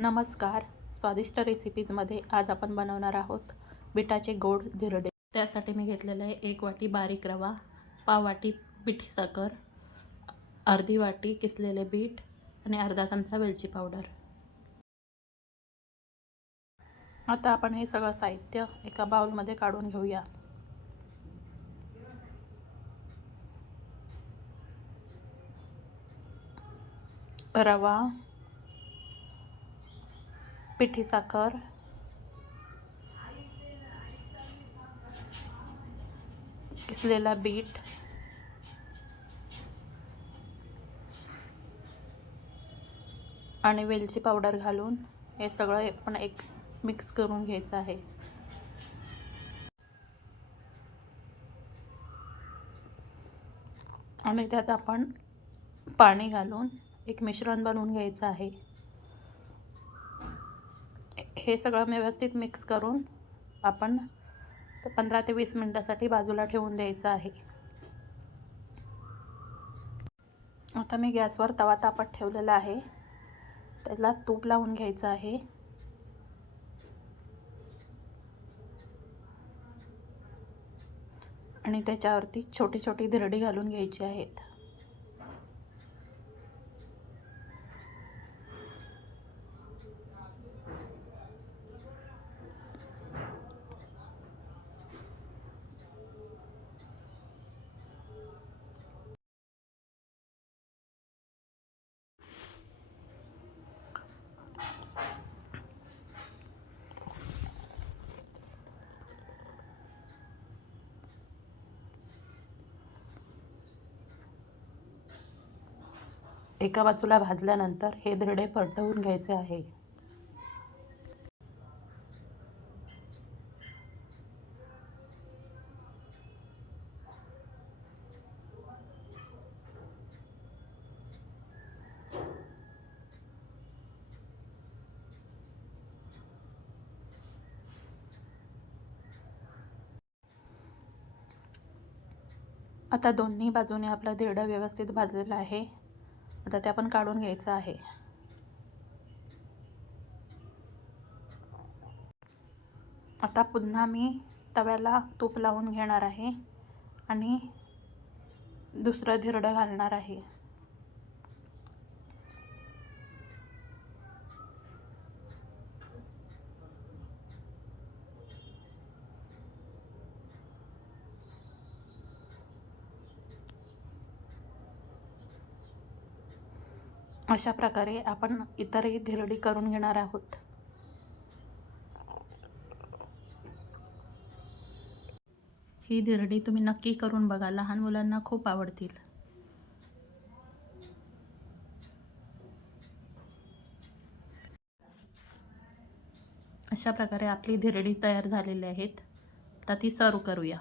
नमस्कार. स्वादिष्ट रेसिपीजमध्ये आज आपण बनवणार आहोत बीटाचे गोड धिरडे. त्यासाठी मी घेतलेलं आहे 1 वाटी बारीक रवा, पाव वाटी पिठी साखर, अर्धी वाटी किसलेले बीट आणि अर्धा चमचा वेलची पावडर. आता आपण हे सगळं साहित्य एका बाउलमध्ये काढून घेऊया. रवा, पिठी साखर, किसलेला बीट, आणि वेलची पावडर घालून हे सगळं आपण एक मिक्स करून घ्यायचं आहे. आणि त्यात आपण पाणी घालून एक मिश्रण बनवून घ्यायचं आहे. हे सगळं व्यवस्थित मिक्स करून आपण 15 ते 20 मिनिटासाठी बाजूला ठेवून द्यायचं आहे. आता मी गॅसवर तवा तापत ठेवलेला आहे. त्याला तूप लावून घ्यायचं आहे. आणि त्याच्यावरती छोटी छोटी धिरडी घालून घ्यायची आहेत. एका बाजूला भाजल्यानंतर हे धिरडे परतवून घ्यायचे आहे. आता दोन्ही बाजूने आपला धिरडा व्यवस्थित भाजलेला आहे. आता ते आपण काढून घ्यायचं आहे. आता पुन्हा मी तव्याला तूप लावून घेणार आहे आणि दुसरं धिरडं घालणार आहे. अशा प्रकारे आपण इतरही धिरडी करून घेणार आहोत. ही धिरडी तुम्ही नक्की करून बघा. लहान मुलांना खूप आवडतील. अशा प्रकारे आपली धिरडी तयार झालेली आहेत. आता ती सर्व करूया.